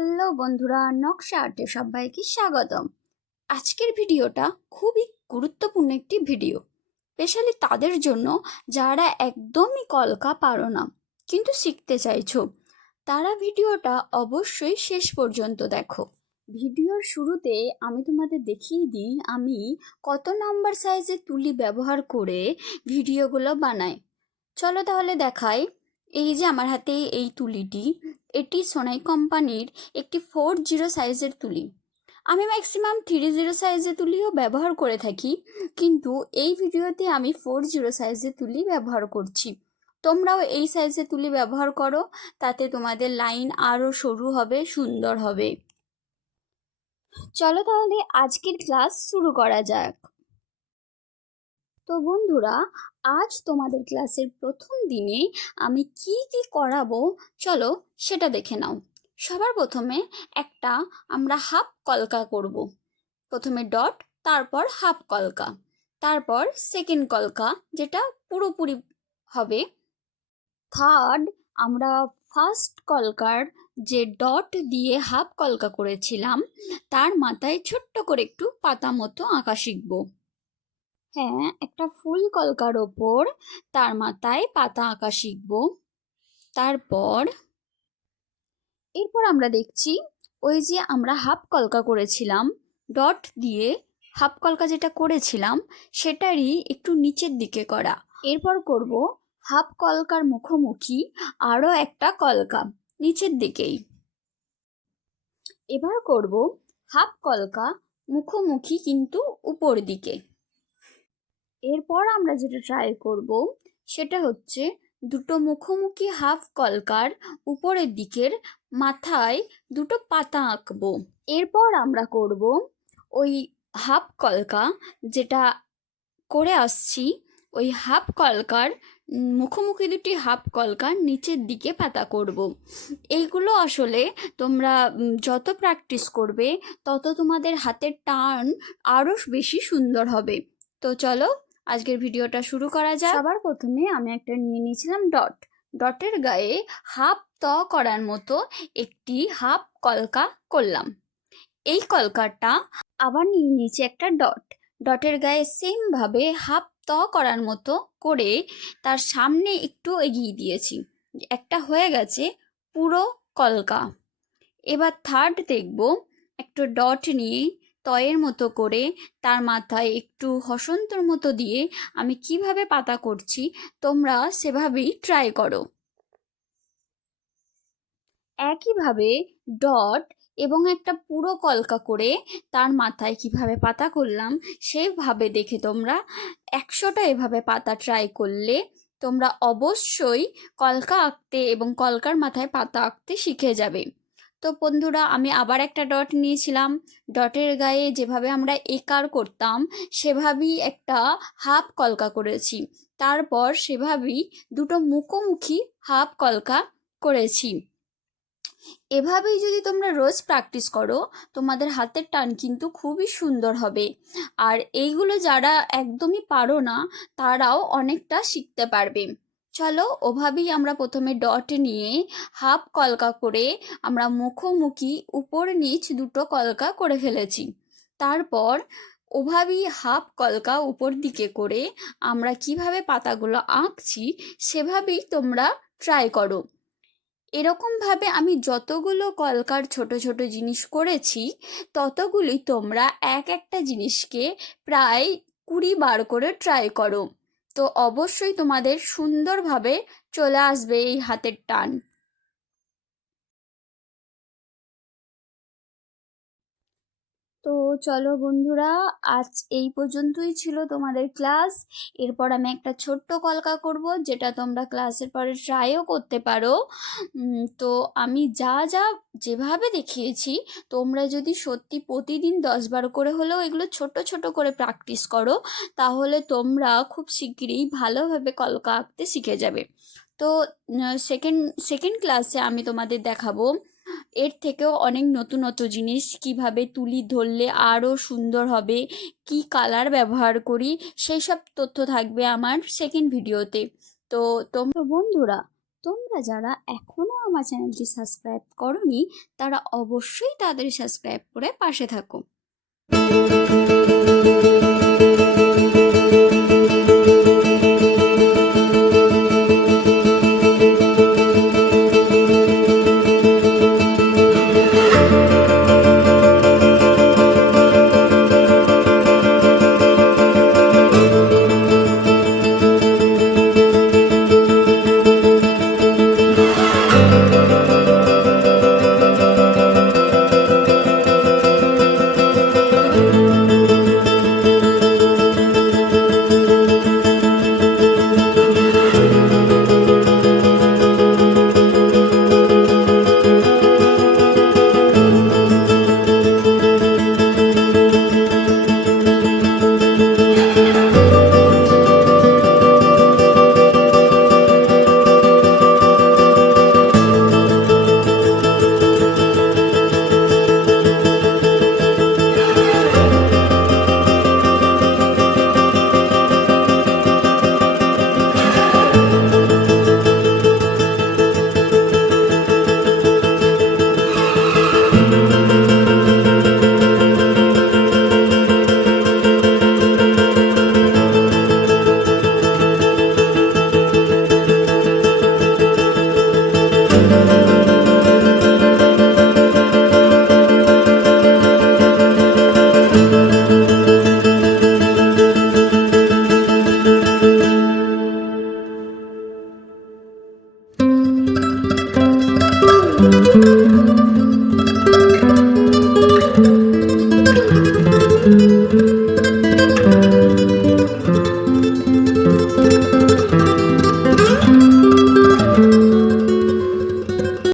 Hello বন্ধুরা, নকশা আর্টে সবাইকে স্বাগতম। আজকের ভিডিওটা খুবই গুরুত্বপূর্ণ একটি ভিডিও, স্পেশালি তাদের জন্য যারা একদমই কলকা পারো না, কিন্তু শিখতে চাইছো। তারা ভিডিওটা অবশ্যই শেষ পর্যন্ত দেখো। ভিডিওর শুরুতে আমি তোমাদের দেখিয়ে দিই, আমি কত নাম্বার সাইজের তুলি ব্যবহার করে ভিডিওগুলো বানাই। চলো তাহলে দেখাই। এই যে আমার হাতে এই তুলিটি, এটি সোনাই কোম্পানির একটি ফোর জিরো সাইজের তুলি। আমি ম্যাক্সিমাম থ্রি জিরো সাইজের তুলিও ব্যবহার করে থাকি, কিন্তু এই ভিডিওতে আমি ফোর জিরো সাইজের তুলি ব্যবহার করছি। তোমরাও এই সাইজের তুলি ব্যবহার করো, তাতে তোমাদের লাইন আরও সরু হবে, সুন্দর হবে। চলো তাহলে আজকের ক্লাস শুরু করা যাক। তো বন্ধুরা, আজ তোমাদের ক্লাসের প্রথম দিনে আমি কি কি করাবো? চলো সেটা দেখে নাও। সবার প্রথমে একটা আমরা হাফ কলকা করব। প্রথমে ডট, তারপর হাফ কলকা, তারপর সেকেন্ড কলকা, যেটা পুরোপুরি হবে। থার্ড, আমরা ফার্স্ট কলকার যে ডট দিয়ে হাফ কলকা করেছিলাম, তার মাথায় ছোট্ট করে একটু পাতা মতো আঁকা শিখব। হ্যাঁ একটা ফুল কলকার ওপর তার মাথায় পাতা আঁকা শিখব। তারপর এরপর আমরা দেখছি ওই যে আমরা হাফ কলকা করেছিলাম, ডট দিয়ে হাফ কলকা যেটা করেছিলাম সেটারই একটু নিচের দিকে করা। এরপর করব হাফ কলকার মুখোমুখি আরও একটা কলকা নিচের দিকেই। এবার করব হাফ কলকা মুখোমুখি কিন্তু উপর দিকে। এরপর আমরা যেটা ট্রাই করব, সেটা হচ্ছে দুটো মুখোমুখি হাফ কলকার উপরের দিকের মাথায় দুটো পাতা আঁকবো এরপর আমরা করব ওই হাফ কলকা যেটা করে আসছি, ওই হাফ কলকার মুখোমুখি দুটি হাফ কলকার নিচের দিকে পাতা করব। এইগুলো আসলে তোমরা যত প্র্যাকটিস করবে, তত তোমাদের হাতের টান আরও বেশি সুন্দর হবে তো চলো আজকের ভিডিওটা শুরু করা যায় সবার প্রথমে আমি একটা নিয়ে নিয়েছিলাম ডট। ডটের গায়ে হাফ ত করার মতো একটি হাফ কলকা করলাম। এই কলকাটা আবার নিয়ে নিয়েছি একটা ডট। ডটের গায়ে সেমভাবে হাফ ত করার মতো করে তার সামনে একটু এগিয়ে দিয়েছি। একটা হয়ে গেছে পুরো কলকা। এবার থার্ড দেখব। একটু ডট নিয়ে তয়ের মতো করে তার মাথায় একটু হসন্তর মতো দিয়ে আমি কীভাবে পাতা করছি, তোমরা সেভাবেই ট্রাই করো। একইভাবে ডট এবং একটা পুরো কলকা করে তার মাথায় কীভাবে পাতা করলাম, সেভাবে দেখে তোমরা একশোটা এভাবে পাতা ট্রাই করলে তোমরা অবশ্যই কলকা আঁকতে এবং কলকার মাথায় পাতা আঁকতে শিখে যাবে। তো বন্ধুরা, আমি আবার একটা ডট নিয়েছিলাম। ডটের গায়ে যেভাবে আমরা একার করতাম, সেভাবেই একটা হাফ কলকা করেছি। তারপর সেভাবেই দুটো মুখোমুখি হাফ কলকা করেছি। এভাবেই যদি তোমরা রোজ প্র্যাকটিস করো, তোমাদের হাতের টান কিন্তু খুবই সুন্দর হবে। আর এইগুলো যারা একদমই পারো না, তারাও অনেকটা শিখতে পারবে। চলো ওভাবেই আমরা প্রথমে ডট নিয়ে হাফ কলকা করে আমরা মুখোমুখি উপর নিচ দুটো কলকা করে ফেলেছি। তারপর ওভাবেই হাফ কলকা উপর দিকে করে আমরা কীভাবে পাতাগুলো আঁকছি সেভাবেই তোমরা ট্রাই করো। এরকমভাবে আমি যতগুলো কলকার ছোট ছোট জিনিস করেছি, ততগুলি তোমরা এক একটা জিনিসকে প্রায় কুড়ি বার করে ট্রাই করো। তো অবশ্যই তোমাদের সুন্দরভাবে চলে আসবে এই হাতের টান। তো চলো বন্ধুরা, আজ এই পর্যন্তই ছিল তোমাদের ক্লাস। এরপর আমি একটা ছোট্ট কলকা করব, যেটা তোমরা ক্লাসের পরে ট্রাইও করতে পারো। তো আমি যা যা যেভাবে দেখিয়েছি, তোমরা যদি সত্যি প্রতিদিন দশ বারো করে হলেও এগুলো ছোট ছোট করে প্র্যাকটিস করো, তাহলে তোমরা খুব শিগগিরই ভালোভাবে কলকা আঁকতে শিখে যাবে। তো সেকেন্ড সেকেন্ড ক্লাসে আমি তোমাদের দেখাবো। এর থেকেও অনেক নতুন নতুন জিনিস কীভাবে তুলি ধরলে আরও সুন্দর হবে, কি কালার ব্যবহার করি, সেই সব তথ্য থাকবে আমার সেকেন্ড ভিডিওতে তো। তোমরা বন্ধুরা, তোমরা যারা এখনও আমার চ্যানেলটি সাবস্ক্রাইব করনি, তারা অবশ্যই তাদের সাবস্ক্রাইব করে পাশে থাকো।